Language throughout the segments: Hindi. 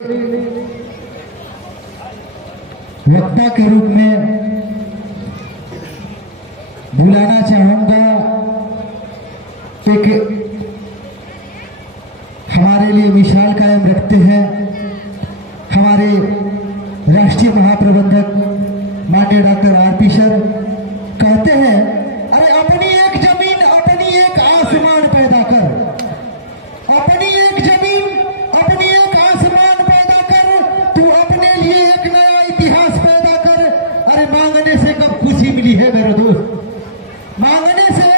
वक्ता के रूप में बुलाना चाहूंगा। एक हमारे लिए मिसाल कायम रखते हैं हमारे राष्ट्रीय महाप्रबंधक माननीय डॉक्टर आरपी सर। कहते हैं, अरे अपनी एक जमीन अपनी एक आसमान पैदा कर, अपनी एक जमीन अपनी एक आसमान पैदा कर, तू अपने लिए एक नया इतिहास पैदा कर। अरे मांगने से कब खुशी मिली है मेरे दोस्त, मांगने से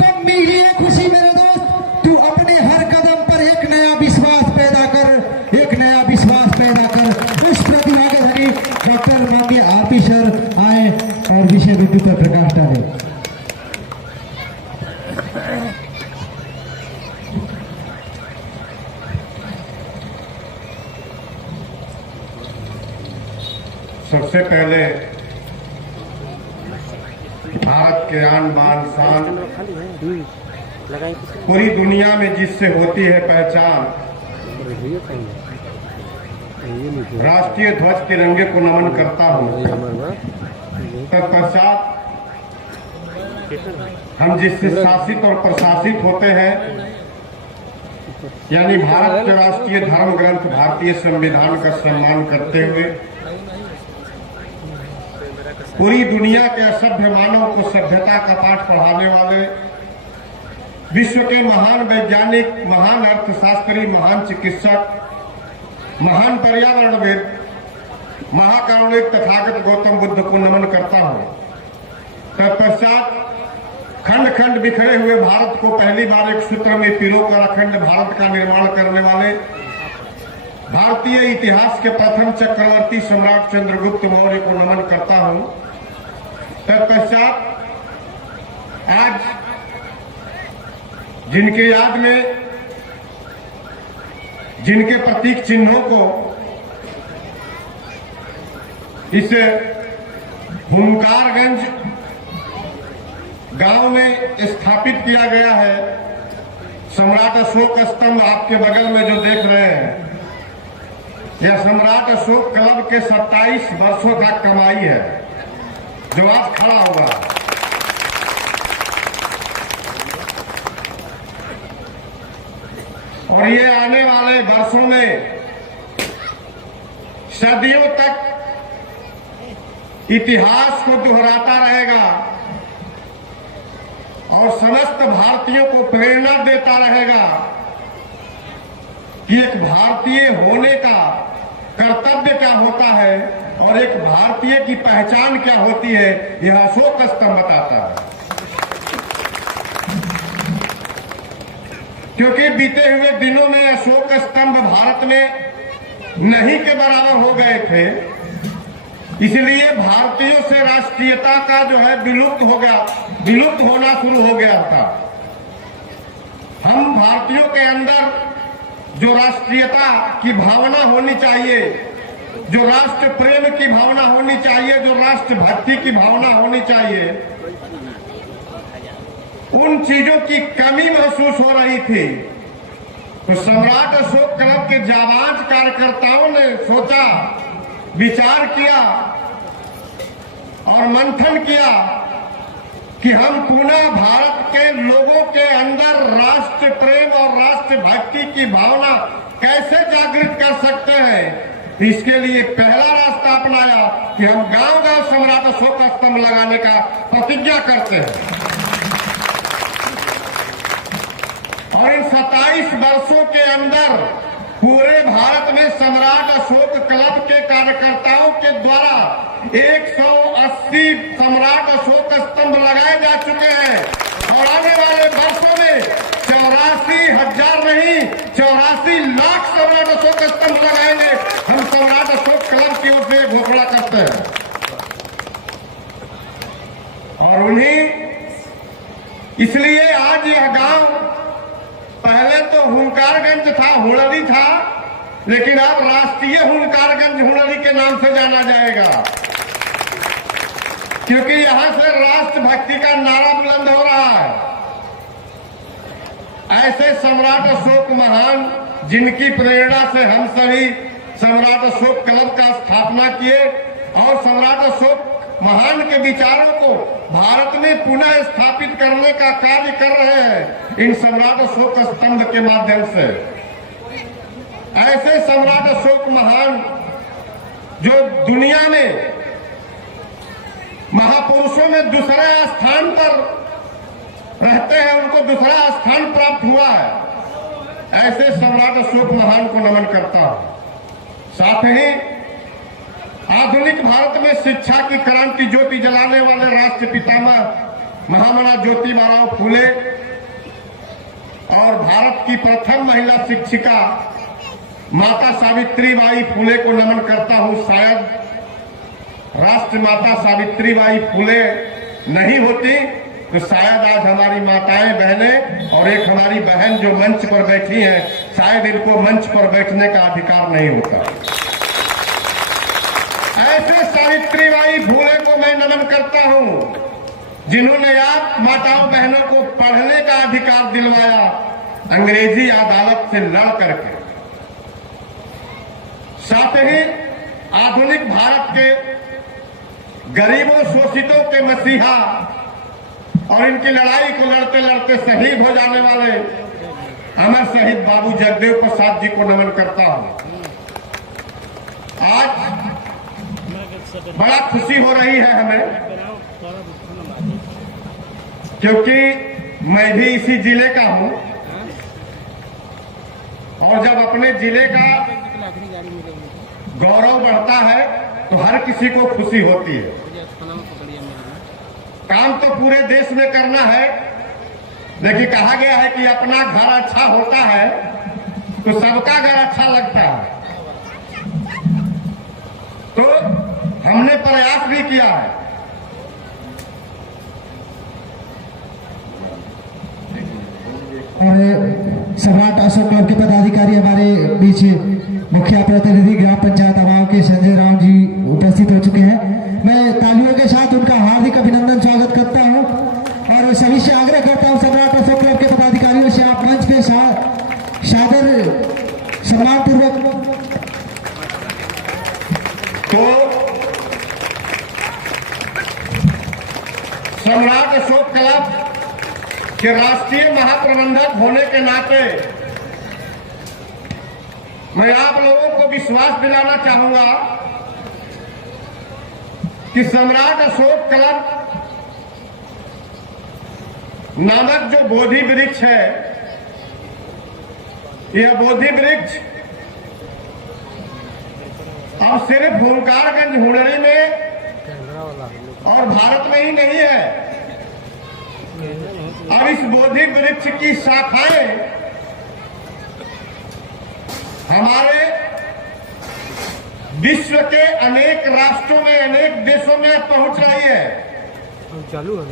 कब मिली है खुशी मेरे दोस्त। तू अपने हर कदम पर एक नया विश्वास पैदा कर, एक नया विश्वास पैदा कर। इस प्रतिभा के धनी डॉक्टर माननीय आरपी सर आए और विषय बिंदु पर प्रकाश डाले। सबसे पहले भारत के आन बान शान पूरी दुनिया में जिससे होती है पहचान, राष्ट्रीय ध्वज तिरंगे को नमन करता हूँ। तत्पश्चात हम जिससे शासित और प्रशासित होते हैं, यानी भारत के राष्ट्रीय धर्म ग्रंथ भारतीय संविधान का सम्मान करते हुए पूरी दुनिया के असभ्य मानव को सभ्यता का पाठ पढ़ाने वाले विश्व के महान वैज्ञानिक, महान अर्थशास्त्री, महान चिकित्सक, महान पर्यावरणविद, महाकारुणिक तथागत गौतम बुद्ध को नमन करता हूं। तत्पश्चात खंड खंड बिखरे हुए भारत को पहली बार एक सूत्र में पिरोकर अखंड भारत का निर्माण करने वाले भारतीय इतिहास के प्रथम चक्रवर्ती सम्राट चंद्रगुप्त मौर्य को नमन करता हूं। तत्पश्चात आज जिनके याद में जिनके प्रतीक चिन्हों को इस हुंकारगंज गांव में स्थापित किया गया है, सम्राट अशोक स्तंभ आपके बगल में जो देख रहे हैं, यह सम्राट अशोक क्लब के 27 वर्षों का कमाई है जो आज खड़ा हुआ। और ये आने वाले वर्षों में सदियों तक इतिहास को दोहराता रहेगा और समस्त भारतीयों को प्रेरणा देता रहेगा कि एक भारतीय होने का कर्तव्य क्या होता है और एक भारतीय की पहचान क्या होती है, यह अशोक स्तंभ बताता है। क्योंकि बीते हुए दिनों में अशोक स्तंभ भारत में नहीं के बराबर हो गए थे, इसलिए भारतीयों से राष्ट्रीयता का जो है विलुप्त होना शुरू हो गया था। हम भारतीयों के अंदर जो राष्ट्रीयता की भावना होनी चाहिए, जो राष्ट्र प्रेम की भावना होनी चाहिए, जो राष्ट्र भक्ति की भावना होनी चाहिए, उन चीजों की कमी महसूस हो रही थी। तो सम्राट अशोक क्लब के जाबाज कार्यकर्ताओं ने सोचा, विचार किया और मंथन किया कि हम पुनः भारत के लोगों के अंदर राष्ट्र प्रेम और राष्ट्र भक्ति की भावना कैसे जागृत कर सकते हैं। इसके लिए पहला रास्ता अपनाया कि हम गांव-गांव सम्राट अशोक स्तंभ लगाने का प्रतिज्ञा करते हैं। और इन 27 वर्षों के अंदर पूरे भारत में सम्राट अशोक क्लब के कार्यकर्ताओं के द्वारा 180 सम्राट अशोक स्तंभ लगाए जा चुके हैं और आने वाले वर्षों में 84,000 नहीं 84 लाख सम्राट अशोक स्तंभ लगाएंगे। हम सम्राट अशोक क्लब की ओर से घोषणा करते हैं। और उन्हीं इसलिए आज यह गांव पहले तो हुंकारगंज था, हुणरी था, लेकिन अब राष्ट्रीय हुंकारगंज हुणरी के नाम से जाना जाएगा, क्योंकि यहां से राष्ट्र भक्ति का नारा बुलंद हो रहा है। ऐसे सम्राट अशोक महान, जिनकी प्रेरणा से हम सभी सम्राट अशोक क्लब का स्थापना किए और सम्राट अशोक महान के विचारों को भारत में पुनः स्थापित करने का कार्य कर रहे हैं इन सम्राट अशोक स्तंभ के माध्यम से। ऐसे सम्राट अशोक महान जो दुनिया में महापुरुषों में दूसरे स्थान पर रहते हैं, उनको दूसरा स्थान प्राप्त हुआ है, ऐसे सम्राट अशोक महान को नमन करता हूं। साथ ही आधुनिक भारत में शिक्षा की क्रांति ज्योति जलाने वाले राष्ट्र पितामह महामना ज्योतिबा फूले और भारत की प्रथम महिला शिक्षिका माता सावित्रीबाई फूले को नमन करता हूं। शायद राष्ट्रमाता सावित्रीबाई फूले नहीं होती तो शायद आज हमारी माताएं बहनें और एक हमारी बहन जो मंच पर बैठी हैं, शायद इनको मंच पर बैठने का अधिकार नहीं होता। ऐसे सावित्रीबाई फूले को मैं नमन करता हूं जिन्होंने आप माताओं बहनों को पढ़ने का अधिकार दिलवाया अंग्रेजी अदालत से लड़ करके। साथ ही आधुनिक भारत के गरीबों शोषितों के मसीहा और इनकी लड़ाई को लड़ते लड़ते शहीद हो जाने वाले अमर शहीद बाबू जगदेव प्रसाद जी को नमन करता हूं। आज बड़ा खुशी हो रही है हमें, क्योंकि मैं भी इसी जिले का हूं और जब अपने जिले का गौरव बढ़ता है तो हर किसी को खुशी होती है। काम तो पूरे देश में करना है, लेकिन कहा गया है कि अपना घर अच्छा होता है तो सबका घर अच्छा लगता है। तो हमने प्रयास भी किया है। और सम्राट अशोक क्लब के पदाधिकारी हमारे बीच मुखिया प्रतिनिधि ग्राम पंचायत अवाव के संजय राम जी उपस्थित हो चुके हैं। मैं तालियों के साथ उनका हार्दिक अभिनंदन स्वागत करता हूं और सभी से आग्रह करता हूं सम्राट अशोक क्लब के पदाधिकारियों से आप मंच पे सादर सम्मान पूर्वक। तो सम्राट अशोक क्लब के राष्ट्रीय महाप्रबंधक होने के नाते मैं आप लोगों को विश्वास दिलाना चाहूंगा कि सम्राट अशोक क्लब नामक जो बोधि वृक्ष है, यह बोधि वृक्ष अब सिर्फ ओंकारगंज हुंडरी में और भारत में ही नहीं है। अब इस बोधि वृक्ष की शाखाएं हमारे विश्व के अनेक राष्ट्रों में, अनेक देशों में पहुंच रही है। चालू है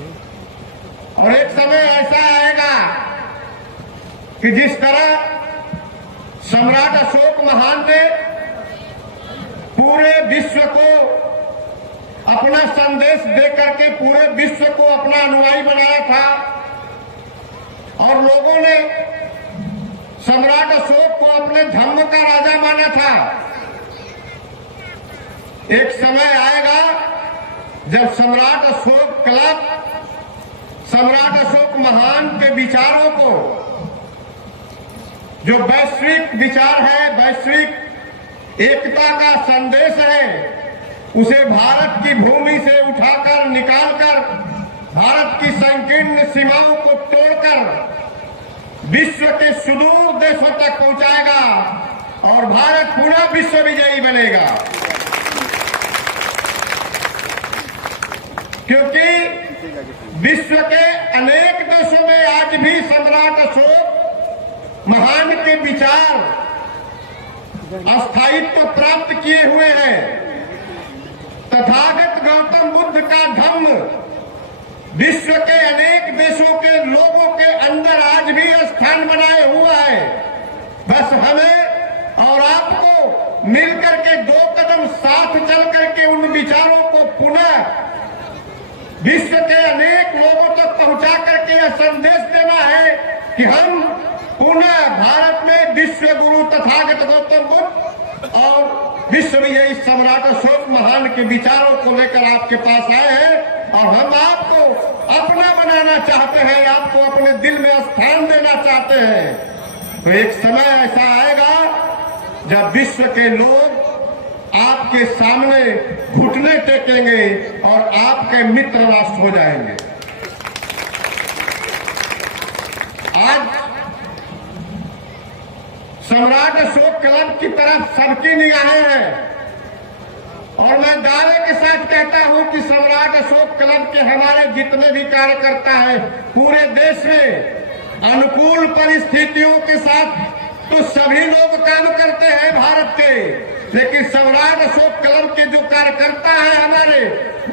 और एक समय ऐसा आएगा कि जिस तरह सम्राट अशोक महान ने पूरे विश्व को अपना संदेश देकर के पूरे विश्व को अपना अनुयायी बनाया था और लोगों ने सम्राट अशोक को अपने धर्म का राजा माना था। एक समय आएगा जब सम्राट अशोक क्लब सम्राट अशोक महान के विचारों को, जो वैश्विक विचार है, वैश्विक एकता का संदेश है, उसे भारत की भूमि से उठाकर निकालकर भारत की संकीर्ण सीमाओं को तोड़कर विश्व के सुदूर देशों तक पहुंचाएगा और भारत पुनः विश्व विजयी बनेगा। क्योंकि विश्व के अनेक देशों में आज भी सम्राट अशोक महान के विचार स्थायित्व प्राप्त किए हुए हैं। तथागत गौतम बुद्ध का धम्म विश्व के अनेक देशों के लोगों के अंदर आज भी स्थान बनाए हुआ है। बस हमें और आपको मिलकर के दो कदम साथ चल करके उन विचारों को पुनः विश्व के अनेक लोगों तक पहुंचा करके यह संदेश देना है कि हम पुनः भारत में विश्व गुरु तथागत गौतम बुद्ध और विश्वविजयी सम्राट अशोक महान के विचारों को लेकर आपके पास आए हैं और हम आपको अपना बनाना चाहते हैं, आपको अपने दिल में स्थान देना चाहते हैं। तो एक समय ऐसा आएगा जब विश्व के लोग आपके सामने घुटने टेकेंगे और आपके मित्र राष्ट्र हो जाएंगे। आज सम्राट अशोक क्लब की तरफ सबकी निगाहें हैं और मैं दावे के साथ कहता हूं कि सम्राट अशोक क्लब के हमारे जितने भी कार्यकर्ता हैं पूरे देश में अनुकूल परिस्थितियों के साथ तो सभी लोग काम करते हैं भारत के, लेकिन सम्राट अशोक क्लब के जो कार्यकर्ता हैं हमारे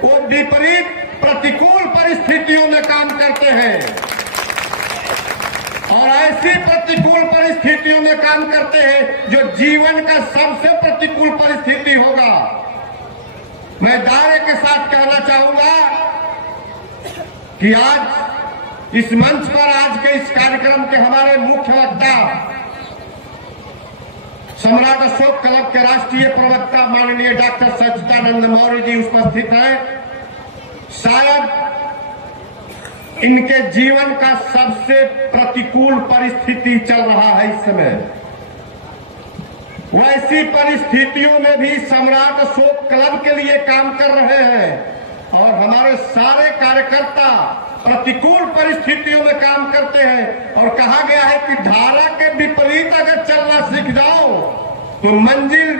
वो विपरीत प्रतिकूल परिस्थितियों में काम करते हैं और ऐसी प्रतिकूल परिस्थितियों में काम करते हैं जो जीवन का सबसे प्रतिकूल परिस्थिति होगा। मैं दावे के साथ कहना चाहूंगा कि आज इस मंच पर आज के इस कार्यक्रम के हमारे मुख्य वक्ता सम्राट अशोक क्लब के राष्ट्रीय प्रवक्ता माननीय डॉक्टर सच्चिदानंद मौर्य जी उपस्थित हैं। शायद इनके जीवन का सबसे प्रतिकूल परिस्थिति चल रहा है इस समय। वैसी परिस्थितियों में भी सम्राट अशोक क्लब के लिए काम कर रहे हैं और हमारे सारे कार्यकर्ता प्रतिकूल परिस्थितियों में काम करते हैं और कहा गया है कि धारा के विपरीत अगर चलना सीख जाओ तो मंजिल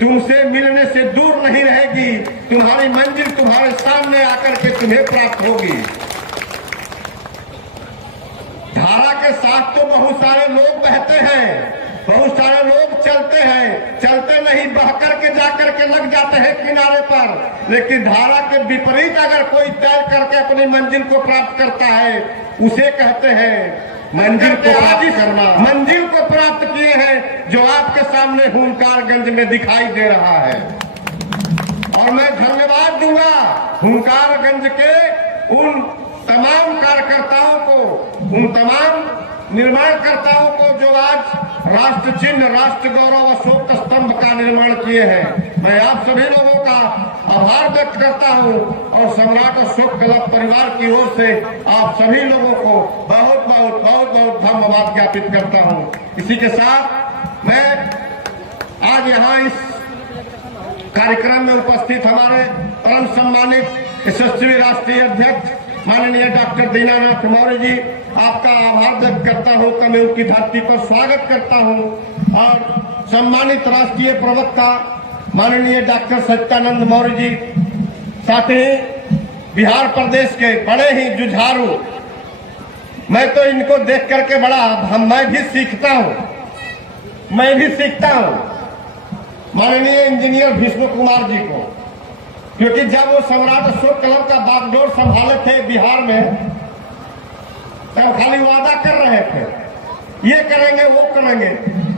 तुमसे मिलने से दूर नहीं रहेगी, तुम्हारी मंजिल तुम्हारे सामने आकर के तुम्हें प्राप्त होगी। धारा के साथ तो बहुत सारे लोग बहते हैं, बहुत सारे लोग चलते हैं, चलते नहीं बह करके जाकर के लग जाते हैं किनारे पर, लेकिन धारा के विपरीत अगर कोई तय करके अपनी मंजिल को प्राप्त करता है उसे कहते हैं मंजिल को प्राप्त करना। मंजिल को प्राप्त किए हैं जो आपके सामने हुंकारगंज में दिखाई दे रहा है और मैं धन्यवाद दूंगा हुंकारगंज के उन तमाम कार्यकर्ताओं को, उन तमाम निर्माणकर्ताओं को जो आज राष्ट्र चिन्ह, राष्ट्र गौरव अशोक स्तंभ का निर्माण किए हैं। मैं आप सभी लोगों का आभार व्यक्त करता हूं और सम्राट अशोक क्लब परिवार की ओर से आप सभी लोगों को बहुत बहुत बहुत बहुत धन्यवाद ज्ञापित करता हूं। इसी के साथ मैं आज यहाँ इस कार्यक्रम में उपस्थित हमारे परम सम्मानित यशस्वी राष्ट्रीय अध्यक्ष माननीय डॉक्टर दीनानाथ मौर्य जी आपका आभार व्यक्त करता हूं, कमेर की धरती पर स्वागत करता हूं और सम्मानित राष्ट्रीय प्रवक्ता माननीय डॉक्टर सच्चिदानंद मौर्य जी, साथ ही बिहार प्रदेश के बड़े ही जुझारू, मैं तो इनको देख करके बड़ा मैं भी सीखता हूं माननीय इंजीनियर भीष्म कुमार जी को, क्योंकि जब वो सम्राट अशोक क्लब का बागडोर संभाले थे बिहार में तब खाली वादा कर रहे थे ये करेंगे वो करेंगे,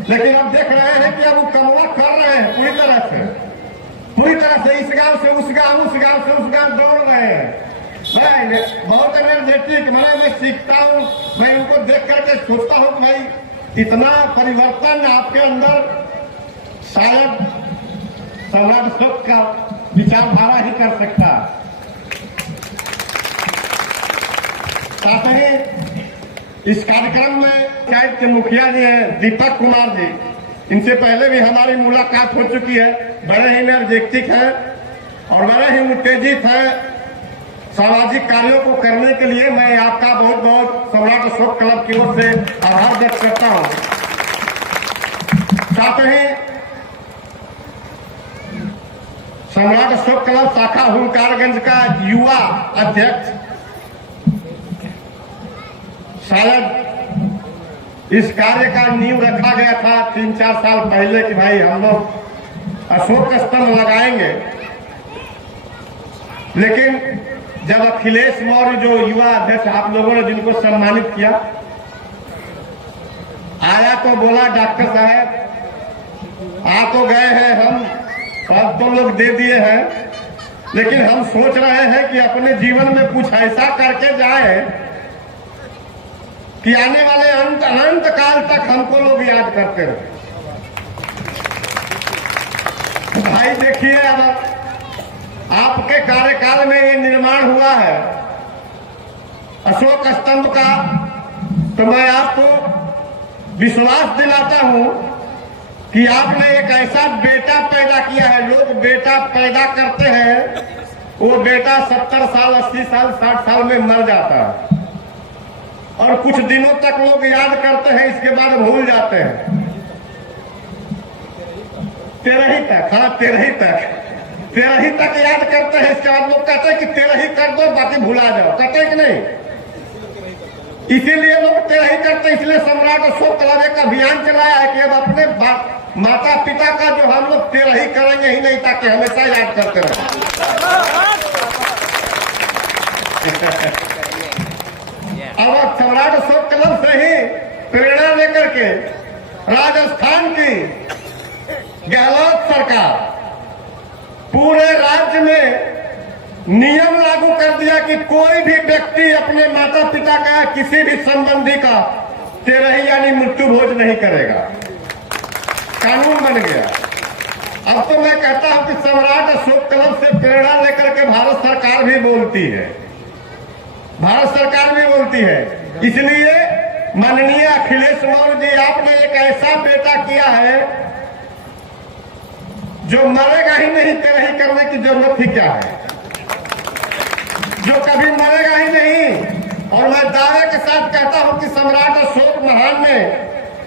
लेकिन अब देख रहे हैं कि अब वो कमवा कर रहे हैं पूरी तरह से इस गांव से उस गांव, उस गांव से उस गांव दौड़ रहे हैं। मैं बहुत एनर्जेटिक, मैं सीखता हूँ, मैं उनको देख करके सोचता हूँ कि भाई इतना परिवर्तन आपके अंदर शायद सम्राट अशोक का विचारधारा ही कर सकता। साथ ही इस कार्यक्रम में पंचायत के मुखिया जी हैं दीपक कुमार जी, इनसे पहले भी हमारी मुलाकात हो चुकी है। बड़े ही एनर्जेटिक हैं और बड़े ही उत्तेजित हैं सामाजिक कार्यों को करने के लिए। मैं आपका बहुत बहुत सम्राट अशोक क्लब की ओर से आभार व्यक्त करता हूं। साथ ही सम्राट अशोक क्लब शाखा हुंकारगंज का युवा अध्यक्ष, शायद इस कार्य का नींव रखा गया था 3-4 साल पहले कि भाई हम लोग अशोक स्तंभ लगाएंगे, लेकिन जब अखिलेश मौर्य जो युवा अध्यक्ष आप लोगों ने जिनको सम्मानित किया आया तो बोला डॉक्टर साहब आ तो गए हैं हम, सब तो लोग दे दिए हैं, लेकिन हम सोच रहे हैं कि अपने जीवन में कुछ ऐसा करके जाए कि आने वाले अनंत काल तक हमको लोग याद करते रहे। भाई देखिए, अब आपके कार्यकाल में ये निर्माण हुआ है अशोक स्तंभ का, तो मैं आपको विश्वास दिलाता हूं कि आपने एक ऐसा बेटा पैदा किया है। लोग बेटा पैदा करते हैं, वो बेटा 70 साल 80 साल 60 साल में मर जाता है और कुछ दिनों तक लोग याद करते हैं, इसके बाद भूल जाते हैं। 13 तक याद करते हैं, इसके बाद लोग कहते हैं कि 13 कर दो, बाकी भुला जाओ। कहते हैं कि नहीं? इसीलिए लोग 13 करते हैं। इसलिए सम्राट अशोक क्लब एक अभियान चलाया है कि अब अपने माता पिता का जो हम लोग 13 करेंगे ही नहीं, ताकि हमेशा याद करते रहे। अब सम्राट अशोक क्लब से ही प्रेरणा लेकर के राजस्थान की गहलोत सरकार पूरे राज्य में नियम लागू कर दिया कि कोई भी व्यक्ति अपने माता पिता का या किसी भी संबंधी का 13 यानी मृत्यु भोज नहीं करेगा। कानून बन गया। अब तो मैं कहता हूं कि सम्राट अशोक क्लब से प्रेरणा लेकर के भारत सरकार भी बोलती है। भारत सरकार भी बोलती है। इसलिए माननीय अखिलेश मौर्य जी, आपने एक ऐसा बेटा किया है जो मरेगा ही नहीं। 13 करने की जरूरत ही क्या है, जो कभी मरेगा ही नहीं। और मैं दावे के साथ कहता हूं कि सम्राट अशोक महान ने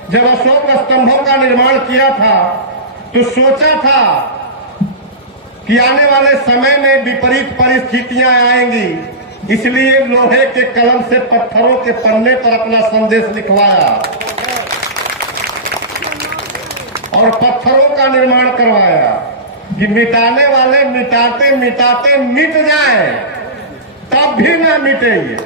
जब अशोक स्तंभों का निर्माण किया था तो सोचा था कि आने वाले समय में विपरीत परिस्थितियां आएंगी, इसलिए लोहे के कलम से पत्थरों के पन्ने पर अपना संदेश लिखवाया और पत्थरों का निर्माण करवाया कि मिटाने वाले मिटाते मिटाते मिट जाए, तब भी ना मिटे ये।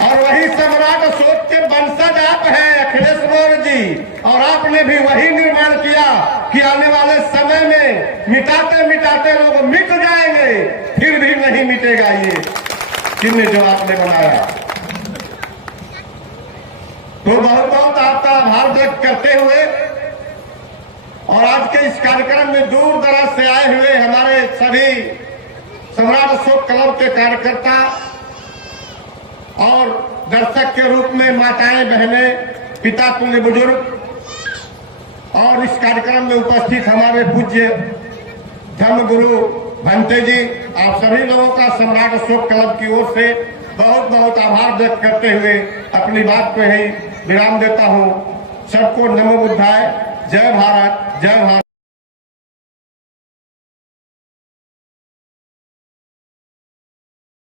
और वही सम्राट अशोक के वंशज आप हैं अखिलेश मौर्य जी, और आपने भी वही निर्माण किया कि आने वाले समय में मिटाते मिटाते लोग मिट जाएंगे, फिर भी नहीं मिटेगा ये चिन्ह जो आपने बनाया। तो बहुत बहुत आपका आभार व्यक्त करते हुए और आज के इस कार्यक्रम में दूर दराज से आए हुए हमारे सभी सम्राट अशोक क्लब के कार्यकर्ता और दर्शक के रूप में माताएं बहनें, पिता तुल्य बुजुर्ग और इस कार्यक्रम में उपस्थित हमारे पूज्य धर्मगुरु भंते जी, आप सभी लोगों का सम्राट अशोक क्लब की ओर से बहुत बहुत आभार व्यक्त करते हुए अपनी बात को यही विराम देता हूं। सबको नमो बुद्धाय। जय भारत, जय भारत।